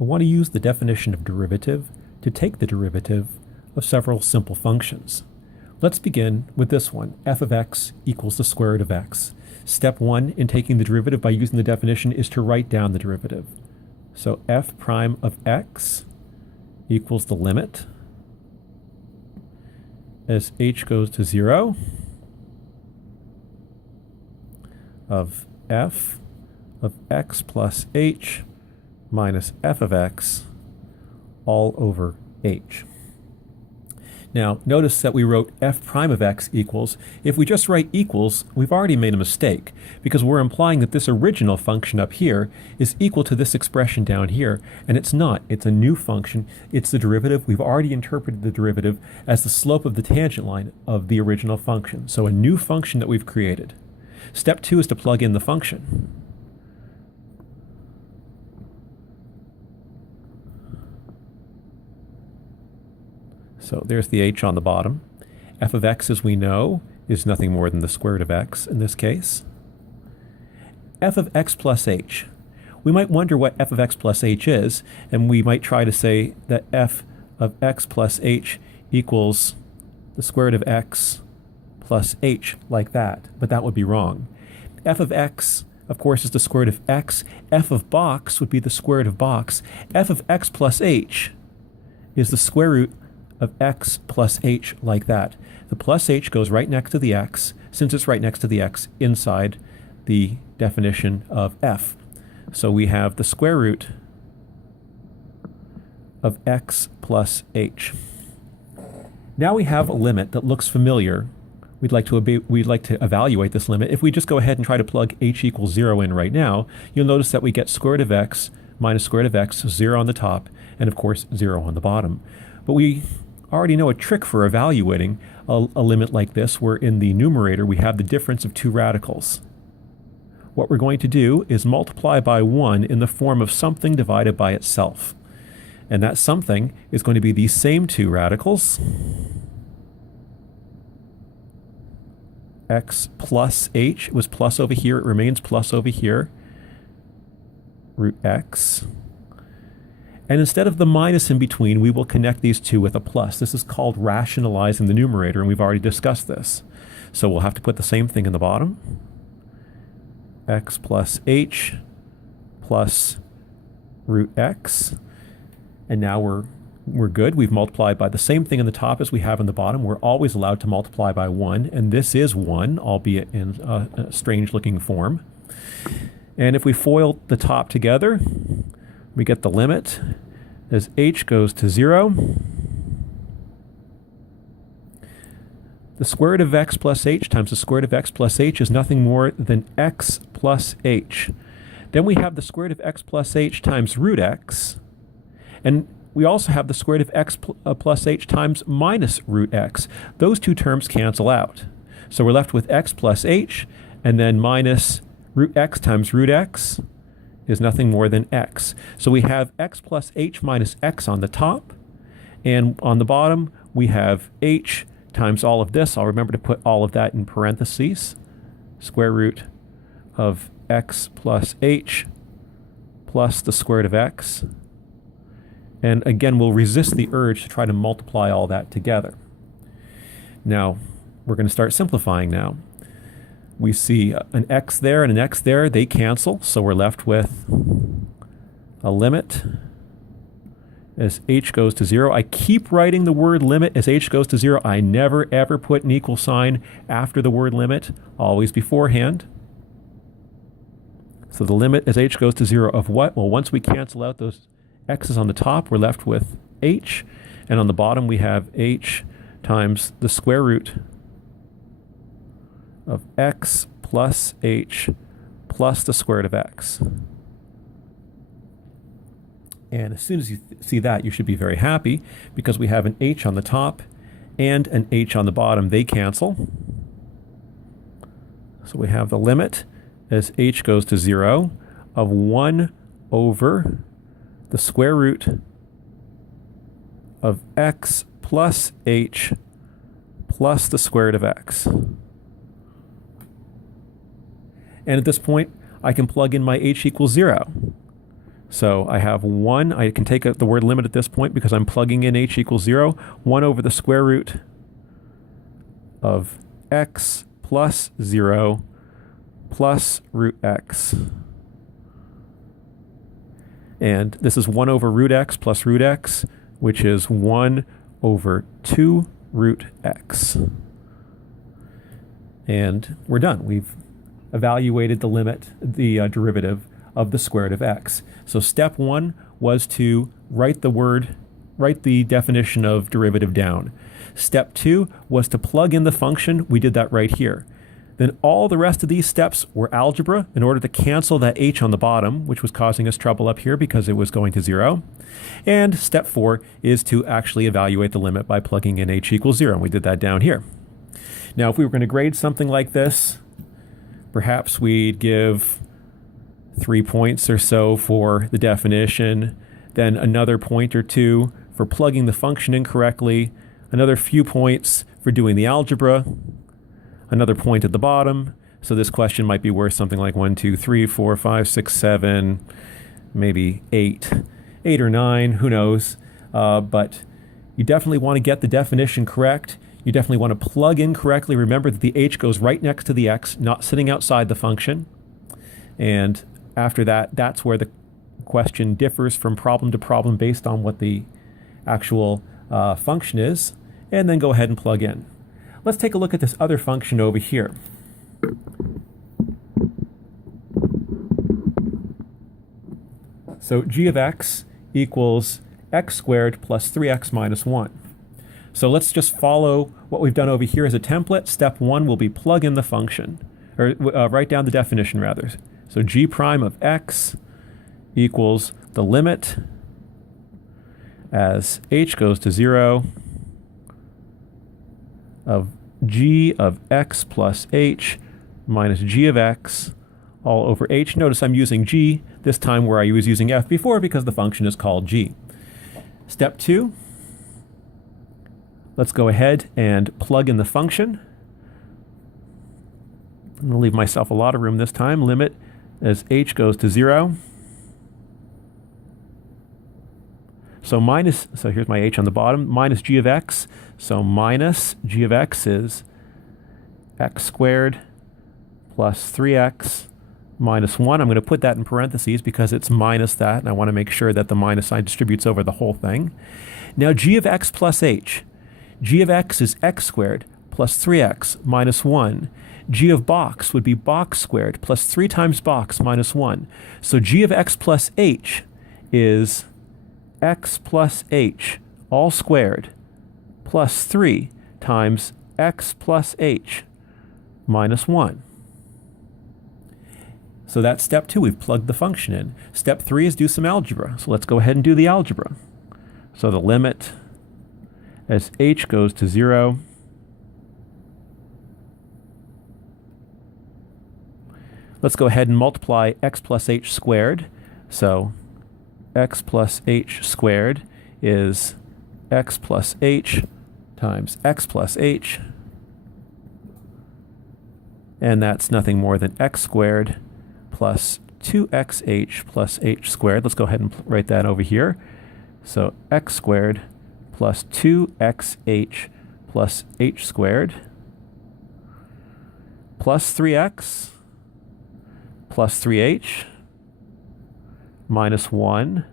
I want to use the definition of derivative to take the derivative of several simple functions. Let's begin with this one, f of x equals the square root of x. Step one in taking the derivative by using the definition is to write down the derivative. So f prime of x equals the limit as h goes to 0 of f of x plus h minus f of x all over h. Now, notice that we wrote f prime of x equals. If we just write equals, we've already made a mistake because we're implying that this original function up here is equal to this expression down here, and it's not. It's a new function. It's the derivative. We've already interpreted the derivative as the slope of the tangent line of the original function. So a new function that we've created. Step two is to plug in the function. So there's the h on the bottom. F of x, as we know, is nothing more than the square root of x in this case. F of x plus h. We might wonder what f of x plus h is, and we might try to say that f of x plus h equals the square root of x plus h, like that, but that would be wrong. F of x, of course, is the square root of x. F of box would be the square root of box. F of x plus h is the square root of x plus h, like that. The plus h goes right next to the x, since it's right next to the x inside the definition of f. So we have the square root of x plus h. Now we have a limit that looks familiar. We'd like to evaluate this limit. If we just go ahead and try to plug h equals 0 in right now, you'll notice that we get square root of x minus square root of x, 0 on the top, and of course 0 on the bottom. But we already know a trick for evaluating a limit like this, where in the numerator we have the difference of two radicals. What we're going to do is multiply by 1 in the form of something divided by itself. And that something is going to be these same two radicals, x plus h. It was plus over here, it remains plus over here, root x. And instead of the minus in between, we will connect these two with a plus. This is called rationalizing the numerator, and we've already discussed this. So we'll have to put the same thing in the bottom. X plus h plus root x. And now we're good. We've multiplied by the same thing in the top as we have in the bottom. We're always allowed to multiply by 1, and this is 1, albeit in a strange-looking form. And if we FOIL the top together, we get the limit as h goes to 0. The square root of x plus h times the square root of x plus h is nothing more than x plus h. Then we have the square root of x plus h times root x. And we also have the square root of x plus h times minus root x. Those two terms cancel out. So we're left with x plus h, and then minus root x times root x is nothing more than x. So we have x plus h minus x on the top, and on the bottom we have h times all of this. I'll remember to put all of that in parentheses. Square root of x plus h plus the square root of x. And again, we'll resist the urge to try to multiply all that together. Now, we're going to start simplifying now. We see an x there and an x there. They cancel, so we're left with a limit as h goes to 0. I keep writing the word limit as h goes to 0. I never, ever put an equal sign after the word limit, always beforehand. So the limit as h goes to 0 of what? Well, once we cancel out those x's on the top, we're left with h, and on the bottom we have h times the square root of x plus h plus the square root of x. And as soon as you see that, you should be very happy because we have an h on the top and an h on the bottom. They cancel. So we have the limit as h goes to 0 of 1 over the square root of x plus h plus the square root of x. And at this point, I can plug in my h equals 0. So I have 1. I can take the word limit at this point because I'm plugging in h equals 0. 1 over the square root of x plus 0 plus root x. And this is 1 over root x plus root x, which is 1 over 2 root x. And we're done. We've evaluated the limit, the derivative of the square root of x. So step 1 was to write the definition of derivative down. Step 2 was to plug in the function. We did that right here. Then all the rest of these steps were algebra in order to cancel that h on the bottom, which was causing us trouble up here because it was going to 0. And step 4 is to actually evaluate the limit by plugging in h equals 0. And we did that down here. Now, if we were going to grade something like this, perhaps we'd give 3 points or so for the definition, then another point or 2 for plugging the function in correctly, another few points for doing the algebra, another point at the bottom. So this question might be worth something like 1, 2, 3, 4, 5, 6, 7, maybe 8 or 9, who knows. But you definitely want to get the definition correct. You definitely want to plug in correctly. Remember that the h goes right next to the x, not sitting outside the function. And after that, that's where the question differs from problem to problem based on what the actual function is. And then go ahead and plug in. Let's take a look at this other function over here. So g of x equals x squared plus 3x minus 1. So let's just follow what we've done over here as a template. Step 1 will be plug in the function, or write down the definition rather. So g prime of x equals the limit as h goes to 0 of g of x plus h minus g of x all over h. Notice I'm using g this time where I was using f before because the function is called g. Step 2, let's go ahead and plug in the function. I'm going to leave myself a lot of room this time. Limit as h goes to 0. So here's my h on the bottom, minus g of x. So minus g of x is x squared plus 3x minus 1. I'm going to put that in parentheses because it's minus that, and I want to make sure that the minus sign distributes over the whole thing. Now g of x plus h. G of x is x squared plus 3x minus 1. G of box would be box squared plus 3 times box minus 1. So g of x plus h is x plus h all squared plus 3 times x plus h minus 1. So that's step 2. We've plugged the function in. Step 3 is do some algebra. So let's go ahead and do the algebra. So the limit as h goes to 0 let's go ahead and multiply x plus h squared. So x plus h squared is x plus h times x plus h. And that's nothing more than x squared plus 2xh plus h squared. Let's go ahead and write that over here. So x squared plus 2xh plus h squared plus 3x plus 3h minus 1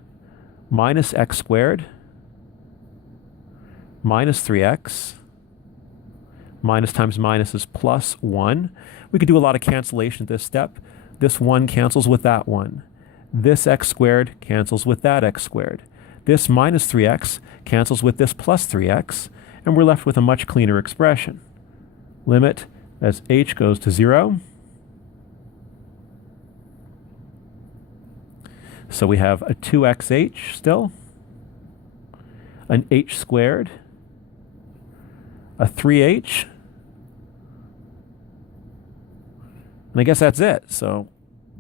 minus x squared minus 3x. Minus times minus is plus 1. We could do a lot of cancellation at this step. This 1 cancels with that 1. This x squared cancels with that x squared. This minus 3x cancels with this plus 3x, and we're left with a much cleaner expression. Limit as h goes to 0. So we have a 2xh still, an h squared, a 3h, and I guess that's it. So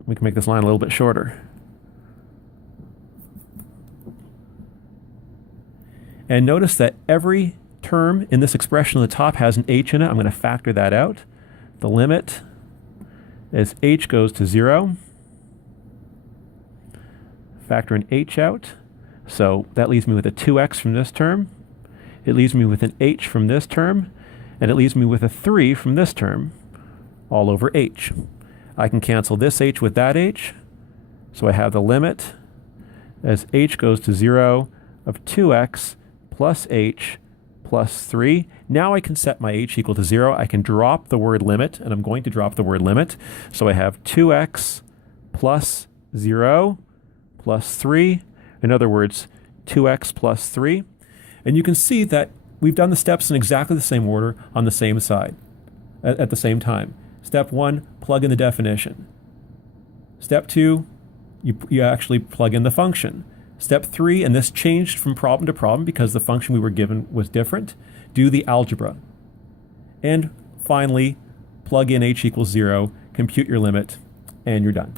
we can make this line a little bit shorter. And notice that every term in this expression on the top has an h in it. I'm going to factor that out. The limit as h goes to 0. Factor an h out. So that leaves me with a 2x from this term. It leaves me with an h from this term. And it leaves me with a 3 from this term, all over h. I can cancel this h with that h. So I have the limit as h goes to 0 of 2x plus h plus 3. Now I can set my h equal to 0. I can drop the word limit, and I'm going to drop the word limit. So I have 2x plus 0 plus 3. In other words, 2x plus 3. And you can see that we've done the steps in exactly the same order on the same side at the same time. Step 1, plug in the definition. Step 2, you actually plug in the function. Step 3, and this changed from problem to problem because the function we were given was different, do the algebra. And finally, plug in h equals 0, compute your limit, and you're done.